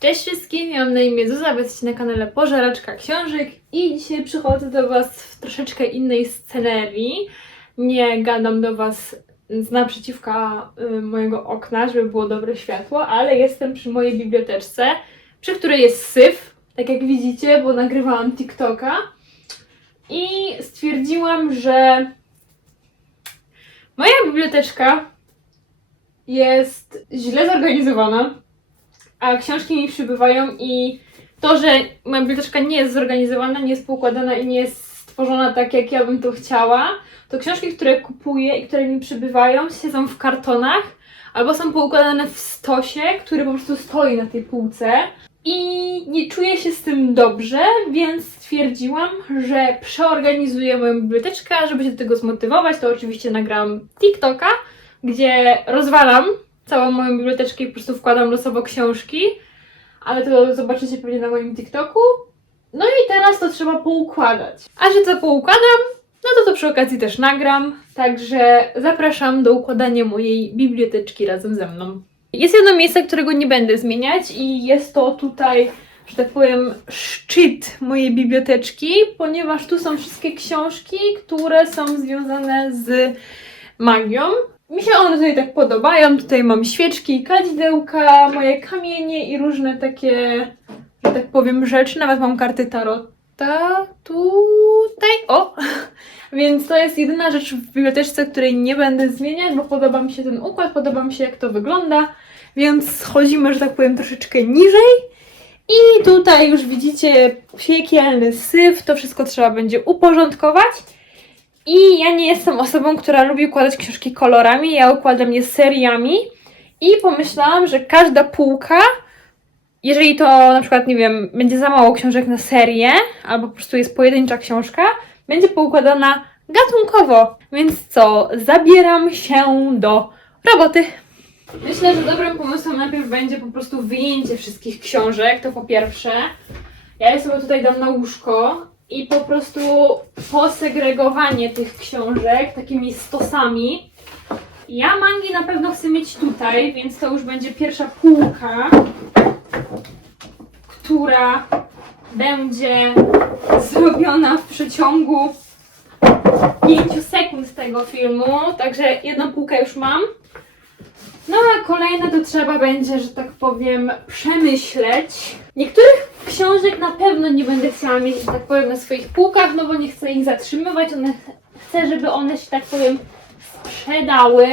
Cześć wszystkim, ja mam na imię Zuza, wy jesteście na kanale Pożeraczka Książek i dzisiaj przychodzę do Was w troszeczkę innej scenerii. Nie gadam do Was z naprzeciwka y, mojego okna, żeby było dobre światło, ale jestem przy mojej biblioteczce, przy której jest syf, tak jak widzicie, bo nagrywałam TikToka i stwierdziłam, że moja biblioteczka jest źle zorganizowana a książki mi przybywają i to, że moja biblioteczka nie jest zorganizowana, nie jest poukładana i nie jest stworzona tak, jak ja bym to chciała, to książki, które kupuję i które mi przybywają, siedzą w kartonach albo są poukładane w stosie, który po prostu stoi na tej półce. I nie czuję się z tym dobrze, więc stwierdziłam, że przeorganizuję moją biblioteczkę, żeby się do tego zmotywować, to oczywiście nagram TikToka, gdzie rozwalam całą moją biblioteczkę i po prostu wkładam losowo książki, ale to zobaczycie pewnie na moim TikToku. No i teraz to trzeba poukładać. A że to poukładam, no to to przy okazji też nagram, także zapraszam do układania mojej biblioteczki razem ze mną. Jest jedno miejsce, którego nie będę zmieniać i jest to tutaj, że tak powiem, szczyt mojej biblioteczki, ponieważ tu są wszystkie książki, które są związane z magią. Mi się one tutaj tak podobają. Tutaj mam świeczki, kadzidełka, moje kamienie i różne takie, że tak powiem, rzeczy. Nawet mam karty tarota tutaj. O! Więc to jest jedyna rzecz w biblioteczce, której nie będę zmieniać, bo podoba mi się ten układ, podoba mi się jak to wygląda. Więc schodzimy, że tak powiem, troszeczkę niżej. I tutaj już widzicie piekielny syf. To wszystko trzeba będzie uporządkować. I ja nie jestem osobą, która lubi układać książki kolorami, ja układam je seriami i pomyślałam, że każda półka, jeżeli to na przykład, nie wiem, będzie za mało książek na serię, albo po prostu jest pojedyncza książka, będzie poukładana gatunkowo. Więc co, zabieram się do roboty. Myślę, że dobrym pomysłem najpierw będzie po prostu wyjęcie wszystkich książek, to po pierwsze. Ja je sobie tutaj dam na łóżko i po prostu posegregowanie tych książek takimi stosami. Ja mangi na pewno chcę mieć tutaj, więc to już będzie pierwsza półka, która będzie zrobiona w przeciągu 5 sekund tego filmu, także jedną półkę już mam. No a kolejne to trzeba będzie, że tak powiem, przemyśleć. Niektórych książek na pewno nie będę chciała mieć, że tak powiem, na swoich półkach, no bo nie chcę ich zatrzymywać. One, chcę, żeby one się, tak powiem, sprzedały.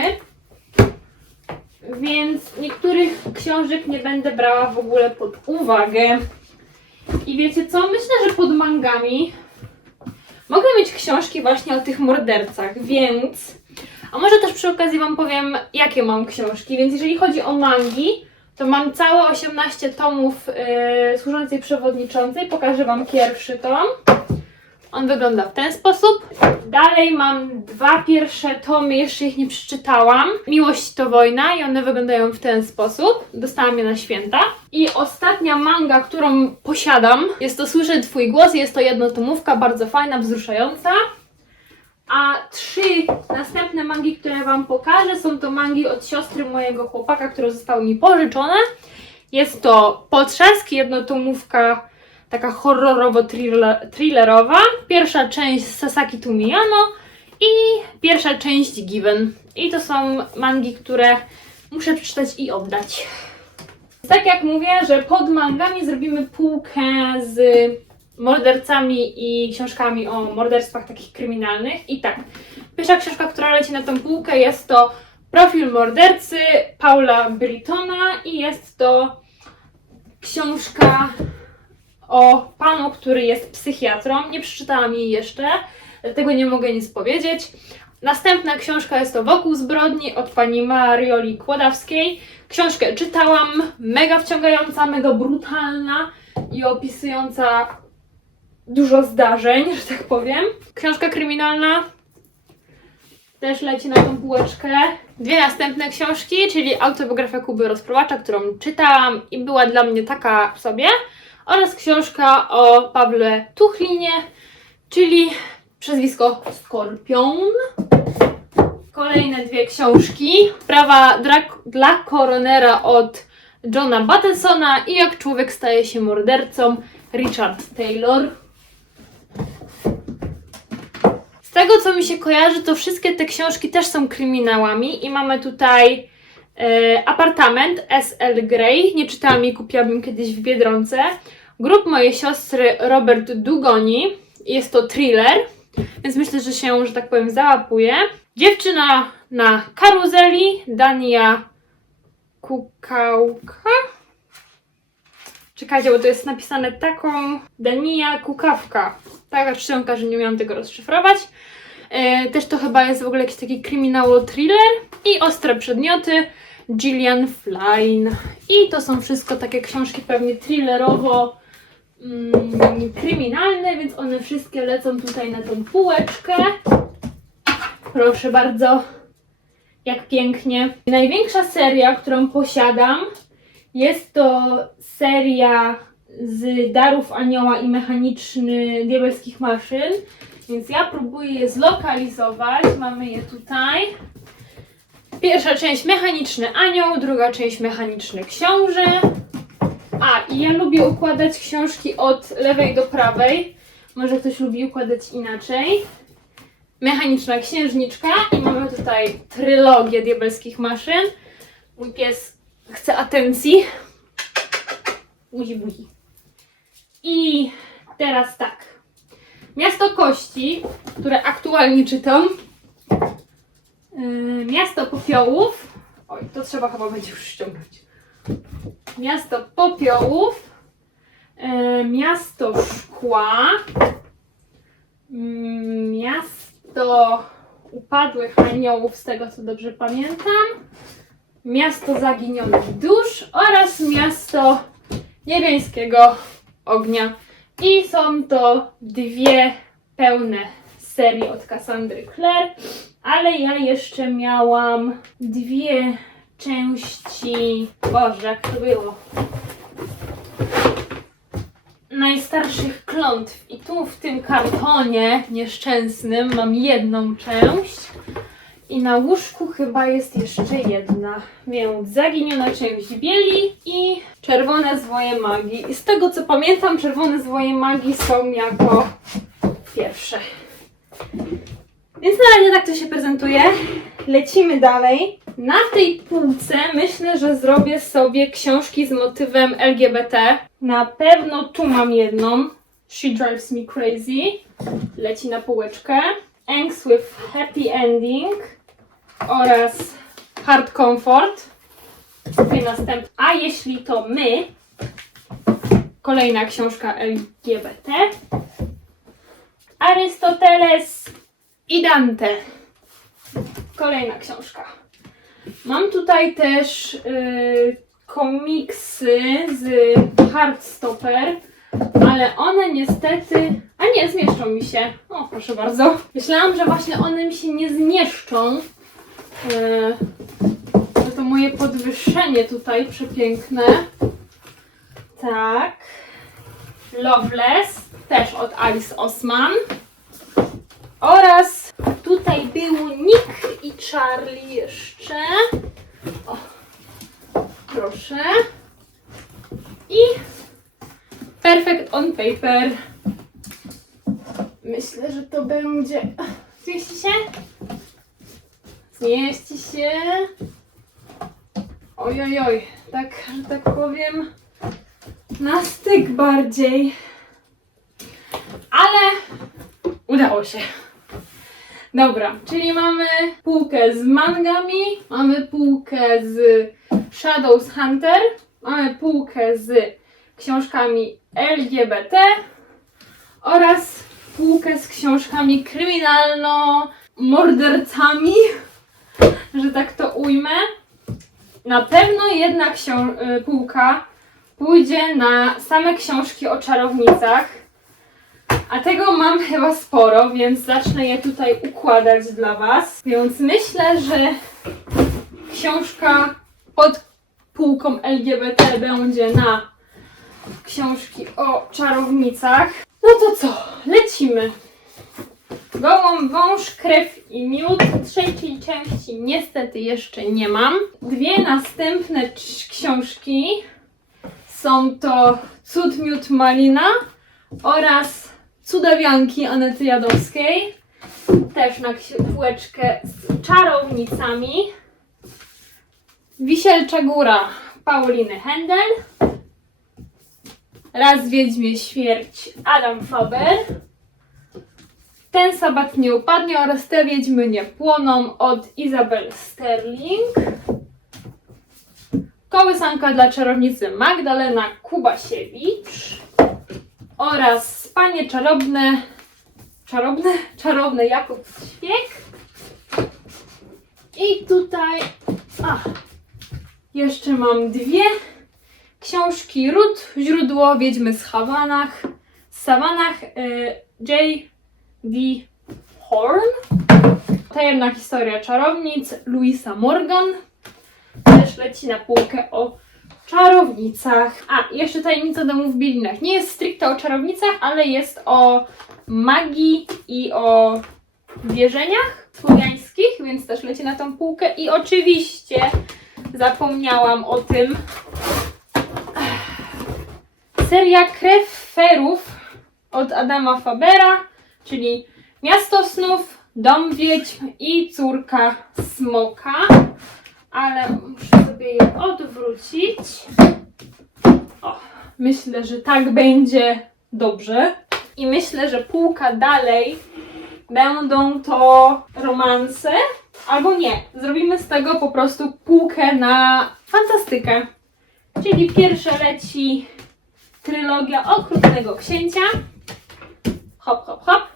Więc niektórych książek nie będę brała w ogóle pod uwagę. I wiecie co? Myślę, że pod mangami mogę mieć książki właśnie o tych mordercach, więc a może też przy okazji Wam powiem, jakie mam książki. Więc jeżeli chodzi o mangi, to mam całe 18 tomów yy, służącej przewodniczącej. Pokażę Wam pierwszy tom. On wygląda w ten sposób. Dalej mam dwa pierwsze tomy, jeszcze ich nie przeczytałam. Miłość to wojna i one wyglądają w ten sposób. Dostałam je na święta. I ostatnia manga, którą posiadam, jest to Słyszę Twój głos. Jest to jednotomówka, bardzo fajna, wzruszająca. A trzy mangi, które Wam pokażę, są to mangi od siostry mojego chłopaka, które zostały mi pożyczone. Jest to Potrzask, jednotomówka taka horrorowo-thrillerowa. Pierwsza część Sasaki Tumiyano i pierwsza część Given. I to są mangi, które muszę przeczytać i oddać. Tak jak mówię, że pod mangami zrobimy półkę z mordercami i książkami o morderstwach takich kryminalnych. I tak, pierwsza książka, która leci na tą półkę jest to Profil mordercy Paula Britona i jest to książka o panu, który jest psychiatrą. Nie przeczytałam jej jeszcze, dlatego nie mogę nic powiedzieć. Następna książka jest to Wokół zbrodni od pani Marioli Kłodawskiej. Książkę czytałam, mega wciągająca, mega brutalna i opisująca dużo zdarzeń, że tak powiem. Książka kryminalna też leci na tą półeczkę. Dwie następne książki, czyli autobiografia Kuby Rozprowacza, którą czytałam i była dla mnie taka w sobie. Oraz książka o Pawle Tuchlinie, czyli przezwisko Skorpion. Kolejne dwie książki. Prawa dla, koronera od Johna Battesona i Jak człowiek staje się mordercą Richard Taylor. Z tego co mi się kojarzy, to wszystkie te książki też są kryminałami i mamy tutaj e, apartament S.L. Grey. Nie czytałam jej, kupiłabym kiedyś w Biedronce. Grup mojej siostry Robert Dugoni. Jest to thriller, więc myślę, że się, że tak powiem, załapuje. Dziewczyna na karuzeli, Dania Kukałka. Czekajcie, bo to jest napisane taką Dania Kukawka. Taka czcionka, że nie miałam tego rozszyfrować. E, też to chyba jest w ogóle jakiś taki kryminało thriller. I Ostre Przedmioty, Gillian Flynn. I to są wszystko takie książki pewnie thrillerowo mm, kryminalne, więc one wszystkie lecą tutaj na tą półeczkę. Proszę bardzo, jak pięknie. Największa seria, którą posiadam, jest to seria z Darów Anioła i Mechaniczny Diabelskich Maszyn. Więc ja próbuję je zlokalizować. Mamy je tutaj. Pierwsza część Mechaniczny Anioł, druga część Mechaniczny Książę. A, i ja lubię układać książki od lewej do prawej. Może ktoś lubi układać inaczej. Mechaniczna Księżniczka i mamy tutaj trylogię Diabelskich Maszyn. Mój pies chce atencji. Buzi, buzi. I teraz tak. Miasto Kości, które aktualnie czytam. Yy, Miasto Popiołów. Oj, to trzeba chyba będzie już ściągnąć. Miasto Popiołów. Yy, Miasto Szkła. Mm, Miasto Upadłych Aniołów, z tego co dobrze pamiętam. Miasto Zaginionych Dusz oraz Miasto Niebiańskiego Ognia. I są to dwie pełne serie od Cassandry Clare, ale ja jeszcze miałam dwie części. Boże, jak to było? Najstarszych klątw. I tu w tym kartonie nieszczęsnym mam jedną część. I na łóżku chyba jest jeszcze jedna. Więc zaginiona część bieli i czerwone zwoje magii. I z tego co pamiętam, czerwone zwoje magii są jako pierwsze. Więc na razie tak to się prezentuje. Lecimy dalej. Na tej półce myślę, że zrobię sobie książki z motywem LGBT. Na pewno tu mam jedną. She Drives Me Crazy. Leci na półeczkę. Angst with Happy Ending oraz Hard Comfort. Tutaj następ. A jeśli to my, kolejna książka LGBT. Arystoteles i Dante. Kolejna książka. Mam tutaj też y, komiksy z Hardstopper, ale one niestety. A nie, zmieszczą mi się. O, proszę bardzo. Myślałam, że właśnie one mi się nie zmieszczą. Yy, to moje podwyższenie tutaj przepiękne. Tak. Loveless, też od Alice Osman. Oraz tutaj był Nick i Charlie jeszcze. O, proszę. I Perfect on Paper. Myślę, że to będzie. Zmieści się? Zmieści się. Oj, oj, oj. Tak, że tak powiem. Na styk bardziej. Ale udało się. Dobra, czyli mamy półkę z mangami, mamy półkę z Shadows Hunter, mamy półkę z książkami LGBT oraz półkę z książkami kryminalno-mordercami, że tak to ujmę. Na pewno jedna y, półka pójdzie na same książki o czarownicach. A tego mam chyba sporo, więc zacznę je tutaj układać dla Was. Więc myślę, że książka pod półką LGBT będzie na książki o czarownicach. No to co? Lecimy. Gołąb, wąż, krew i miód. Trzeciej części niestety jeszcze nie mam. Dwie następne książki są to Cud, miód, malina oraz Cudawianki Anety Jadowskiej. Też na półeczkę z czarownicami. Wisielcza Góra Pauliny Händel. Raz Wiedźmie Śmierć Adam Faber. Ten sabat nie upadnie oraz te wiedźmy nie płoną od Izabel Sterling. Kołysanka dla czarownicy Magdalena Kubasiewicz oraz Panie Czarobne Czarobne? Czarowne Jakub Świek. I tutaj a, jeszcze mam dwie książki Ród, źródło Wiedźmy z Hawanach, z Sawanach y, J. D. Horn. Tajemna historia czarownic Louisa Morgan. Też leci na półkę o czarownicach. A, jeszcze tajemnica domu w Bielinach. Nie jest stricte o czarownicach, ale jest o magii i o wierzeniach słowiańskich, więc też leci na tą półkę. I oczywiście zapomniałam o tym. Seria Krew Ferów od Adama Fabera, czyli Miasto Snów, Dom Wiedźm i Córka Smoka. Ale muszę sobie je odwrócić. O, myślę, że tak będzie dobrze. I myślę, że półka dalej będą to romanse. Albo nie, zrobimy z tego po prostu półkę na fantastykę. Czyli pierwsze leci trylogia Okrutnego Księcia. Hop, hop, hop.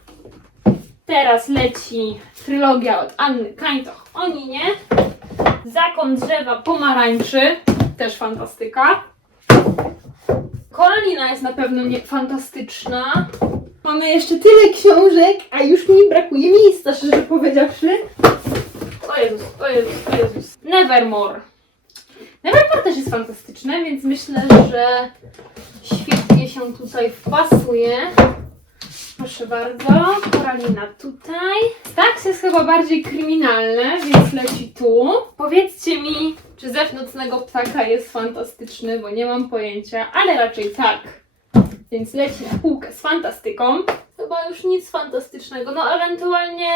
Teraz leci trylogia od Anny Kańtoch o Ninie. Zakon drzewa pomarańczy. Też fantastyka. Koralina jest na pewno nie fantastyczna. Mamy jeszcze tyle książek, a już mi brakuje miejsca, szczerze powiedziawszy. O Jezus, o Jezus, o Jezus. Nevermore. Nevermore też jest fantastyczne, więc myślę, że świetnie się tutaj wpasuje. Proszę bardzo, Koralina tutaj. Staks jest chyba bardziej kryminalne, więc leci tu. Powiedzcie mi, czy zew nocnego ptaka jest fantastyczny, bo nie mam pojęcia, ale raczej tak. Więc leci na półkę z fantastyką. Chyba już nic fantastycznego. No ewentualnie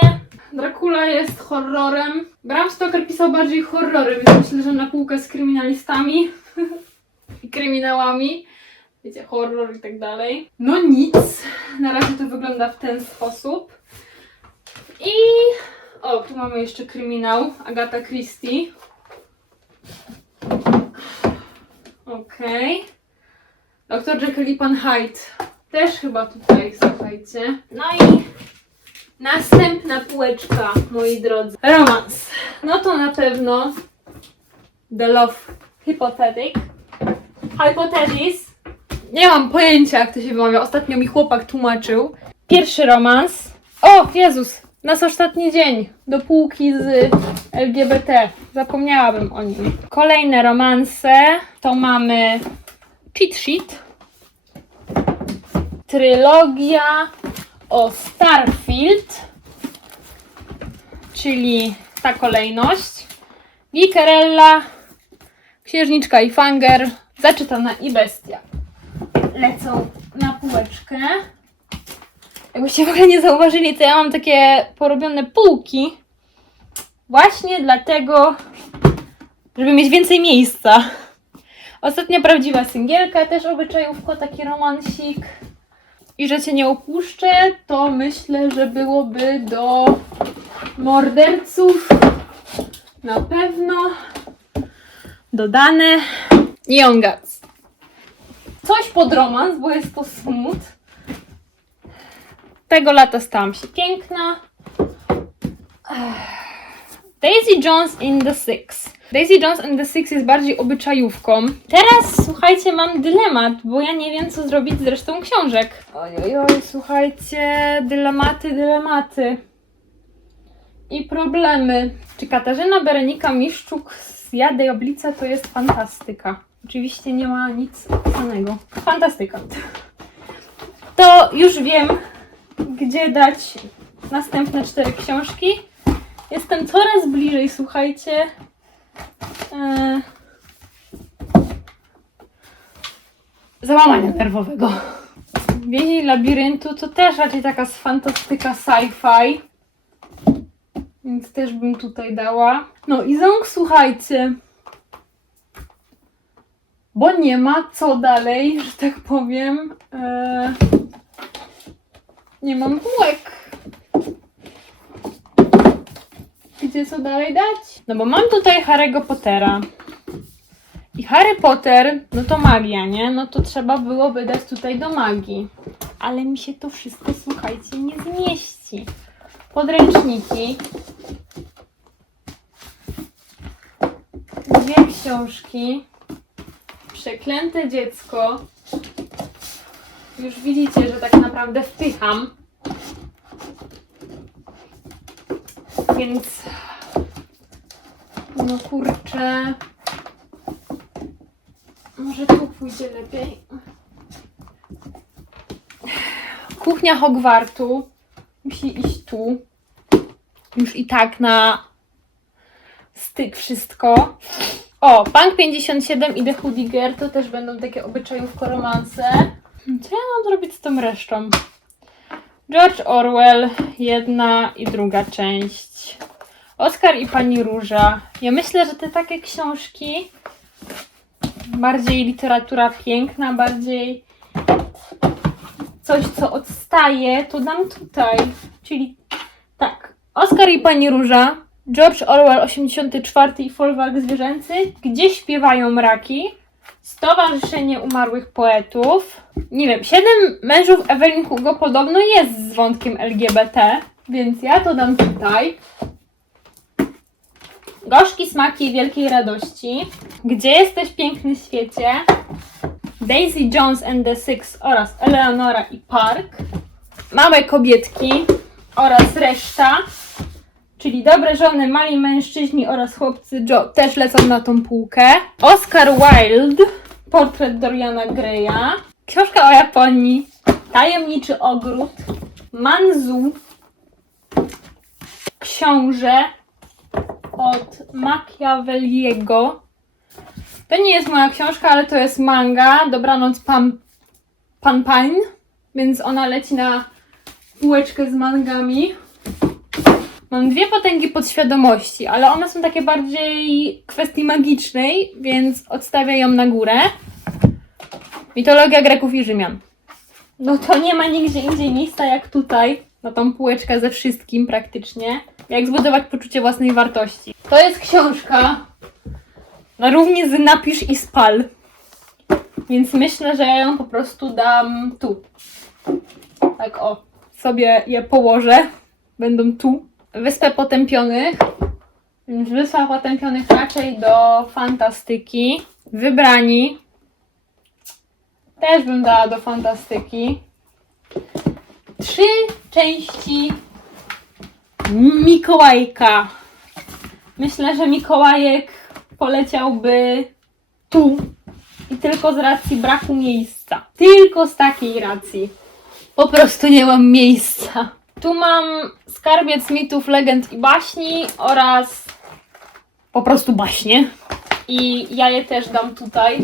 Dracula jest horrorem. Bram Stoker pisał bardziej horrory, więc myślę, że na półkę z kryminalistami i kryminałami. Wiecie, horror i tak dalej. No nic. Na razie to wygląda w ten sposób. I o, tu mamy jeszcze kryminał Agata Christie. Okej. Doktor Jekyll i Pan Hyde. Też chyba tutaj, słuchajcie. No i następna półeczka, moi drodzy. Romans. No to na pewno The Love Hypothetic. Hypothesis. Nie mam pojęcia, jak to się wymawia. Ostatnio mi chłopak tłumaczył. Pierwszy romans. O, Jezus! Nasz ostatni dzień do półki z LGBT. Zapomniałabym o nim. Kolejne romanse to mamy Cheat Sheet. Trylogia o Starfield, czyli ta kolejność. Gikerella, Księżniczka i Fanger, zaczytana i bestia. Lecą na półeczkę. Jakbyście w ogóle nie zauważyli, to ja mam takie porobione półki. Właśnie dlatego, żeby mieć więcej miejsca. Ostatnia prawdziwa singielka, też obyczajówko, taki romansik. I że cię nie opuszczę, to myślę, że byłoby do morderców na pewno dodane Young. Coś pod romans, bo jest to smut. Tego lata stałam się piękna. Daisy Jones in the Six. Daisy Jones in the Six jest bardziej obyczajówką. Teraz, słuchajcie, mam dylemat, bo ja nie wiem, co zrobić z resztą książek. Oj, oj, słuchajcie, dylematy, dylematy. I problemy. Czy Katarzyna Berenika Miszczuk z Jady Oblica to jest fantastyka? Oczywiście nie ma nic opisanego. Fantastyka. To już wiem, gdzie dać następne cztery książki. Jestem coraz bliżej, słuchajcie. E... Załamania nerwowego. Więzień labiryntu to też raczej taka fantastyka sci-fi. Więc też bym tutaj dała. No i ząg, słuchajcie. Bo nie ma co dalej, że tak powiem. E... Nie mam półek. Gdzie co dalej dać? No bo mam tutaj Harry'ego Pottera. I Harry Potter, no to magia, nie? No to trzeba byłoby dać tutaj do magii. Ale mi się to wszystko, słuchajcie, nie zmieści. Podręczniki. Dwie książki. Przeklęte dziecko. Już widzicie, że tak naprawdę wpycham. Więc. No kurczę. Może tu pójdzie lepiej. Kuchnia Hogwartu musi iść tu. Już i tak na styk wszystko. O, Punk 57 i The Hoodiger to też będą takie obyczajówko romanse. Co ja mam zrobić z tą resztą? George Orwell, jedna i druga część. Oskar i Pani Róża. Ja myślę, że te takie książki, bardziej literatura piękna, bardziej coś, co odstaje, to dam tutaj. Czyli tak, Oskar i Pani Róża, George Orwell 84 i folwark zwierzęcy, gdzie śpiewają mraki, Stowarzyszenie Umarłych Poetów. Nie wiem, Siedem mężów Evelyn Hugo podobno jest z wątkiem LGBT, więc ja to dam tutaj. Gorzki smaki wielkiej radości. Gdzie jesteś piękny świecie? Daisy Jones and the Six oraz Eleonora i Park. Małe kobietki oraz reszta. Czyli dobre żony, mali mężczyźni oraz chłopcy Joe też lecą na tą półkę. Oscar Wilde, portret Doriana Greya. Książka o Japonii, Tajemniczy ogród, Manzu, Książę od Machiavelliego. To nie jest moja książka, ale to jest manga. Dobranoc pan, pan Pain, więc ona leci na półeczkę z mangami. Mam dwie potęgi podświadomości, ale one są takie bardziej kwestii magicznej, więc odstawię ją na górę. Mitologia Greków i Rzymian. No to nie ma nigdzie indziej miejsca jak tutaj, na tą półeczkę ze wszystkim praktycznie. Jak zbudować poczucie własnej wartości. To jest książka na równi z napisz i spal. Więc myślę, że ja ją po prostu dam tu. Tak o, sobie je położę. Będą tu. Wyspę Potępionych. Wyspa Potępionych raczej do fantastyki. Wybrani. Też bym dała do fantastyki. Trzy części Mikołajka. Myślę, że Mikołajek poleciałby tu. I tylko z racji braku miejsca. Tylko z takiej racji. Po prostu nie mam miejsca. Tu mam skarbiec mitów, legend i baśni oraz po prostu baśnie. I ja je też dam tutaj,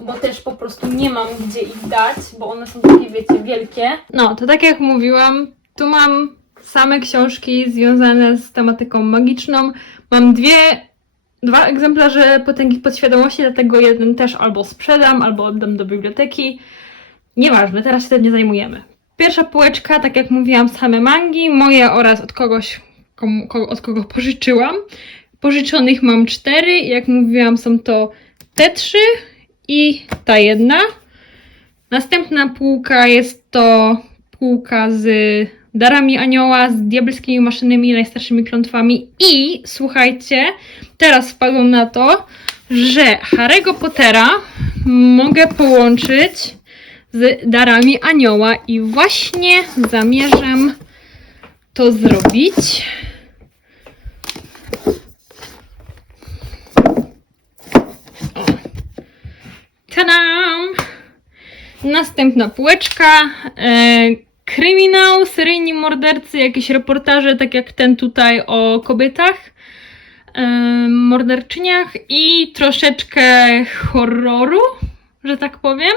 bo też po prostu nie mam gdzie ich dać, bo one są takie, wiecie, wielkie. No, to tak jak mówiłam, tu mam same książki związane z tematyką magiczną. Mam dwie, dwa egzemplarze Potęgi Podświadomości, dlatego jeden też albo sprzedam, albo oddam do biblioteki. Nieważne, teraz się tym nie zajmujemy. Pierwsza półeczka, tak jak mówiłam, same mangi, moje oraz od kogoś, komu, ko, od kogo pożyczyłam. Pożyczonych mam cztery, jak mówiłam, są to te trzy i ta jedna. Następna półka jest to półka z darami anioła, z diabelskimi maszynymi, najstarszymi klątwami i słuchajcie, teraz wpadłam na to, że Harry'ego Pottera mogę połączyć z darami anioła i właśnie zamierzam to zrobić. Tadam! Następna półeczka. E, kryminał, seryjni mordercy, jakieś reportaże, tak jak ten tutaj o kobietach, em, morderczyniach i troszeczkę horroru, że tak powiem.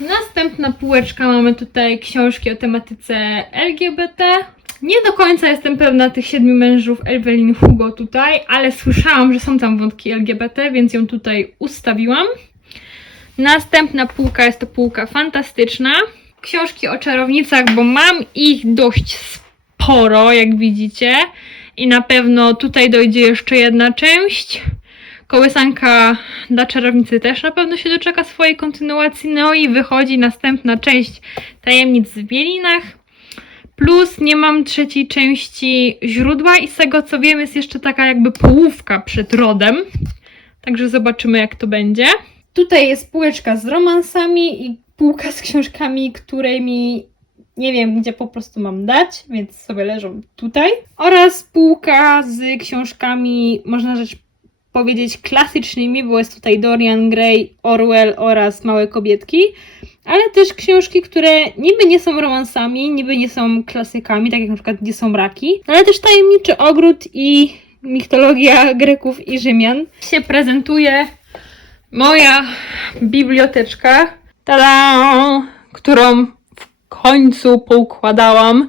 Następna półeczka mamy tutaj książki o tematyce LGBT. Nie do końca jestem pewna tych siedmiu mężów Evelyn Hugo tutaj, ale słyszałam, że są tam wątki LGBT, więc ją tutaj ustawiłam. Następna półka jest to półka fantastyczna. Książki o czarownicach, bo mam ich dość sporo, jak widzicie. I na pewno tutaj dojdzie jeszcze jedna część. Kołysanka dla czarownicy też na pewno się doczeka swojej kontynuacji. No i wychodzi następna część tajemnic w Bielinach. Plus nie mam trzeciej części źródła i z tego co wiem jest jeszcze taka jakby połówka przed rodem. Także zobaczymy jak to będzie. Tutaj jest półeczka z romansami i półka z książkami, którymi nie wiem, gdzie po prostu mam dać, więc sobie leżą tutaj. Oraz półka z książkami, można rzecz powiedzieć, klasycznymi, bo jest tutaj Dorian Gray, Orwell oraz Małe Kobietki. Ale też książki, które niby nie są romansami, niby nie są klasykami, tak jak na przykład Nie są raki, ale też Tajemniczy Ogród i Mitologia Greków i Rzymian. Się prezentuje moja biblioteczka, tada, którą w końcu poukładałam.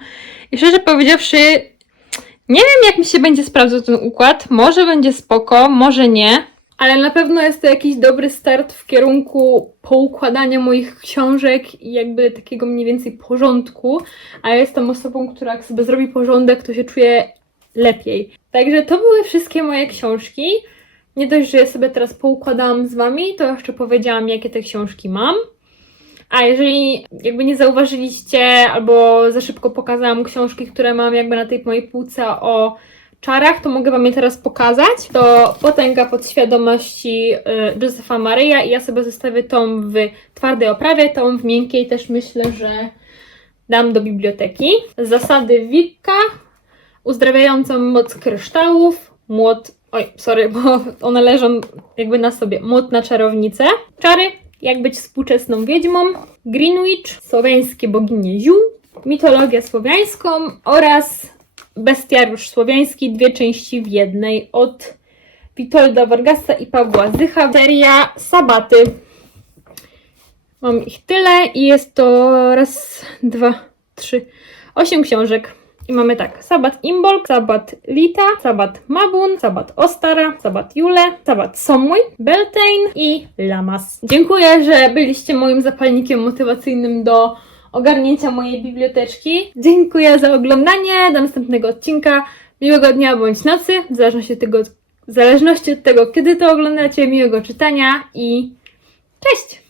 I szczerze powiedziawszy, nie wiem jak mi się będzie sprawdzał ten układ. Może będzie spoko, może nie. Ale na pewno jest to jakiś dobry start w kierunku poukładania moich książek i jakby takiego mniej więcej porządku. A jestem osobą, która jak sobie zrobi porządek, to się czuje lepiej. Także to były wszystkie moje książki. Nie dość, że je sobie teraz poukładałam z wami, to jeszcze powiedziałam, jakie te książki mam. A jeżeli jakby nie zauważyliście, albo za szybko pokazałam książki, które mam jakby na tej mojej półce o czarach, to mogę wam je teraz pokazać. To Potęga podświadomości y, Józefa Maryja i ja sobie zostawię tą w twardej oprawie, tą w miękkiej też myślę, że dam do biblioteki. Zasady Wicca, uzdrawiającą moc kryształów, młot, oj, sorry, bo one leżą jakby na sobie, młot na czarownicę, czary, jak być współczesną wiedźmą, Greenwich, słowiańskie boginie ziół, mitologię słowiańską oraz bestiariusz słowiański, dwie części w jednej od Witolda Vargasa i Pawła Zycha, seria Sabaty. Mam ich tyle i jest to raz, dwa, trzy, osiem książek. I mamy tak, Sabat Imbolg, Sabat Lita, Sabat Mabun, Sabat Ostara, Sabat Jule, Sabat Somły, Beltane i Lamas. Dziękuję, że byliście moim zapalnikiem motywacyjnym do ogarnięcia mojej biblioteczki. Dziękuję za oglądanie, do następnego odcinka. Miłego dnia bądź nocy, w zależności od tego, w zależności od tego kiedy to oglądacie, miłego czytania i cześć!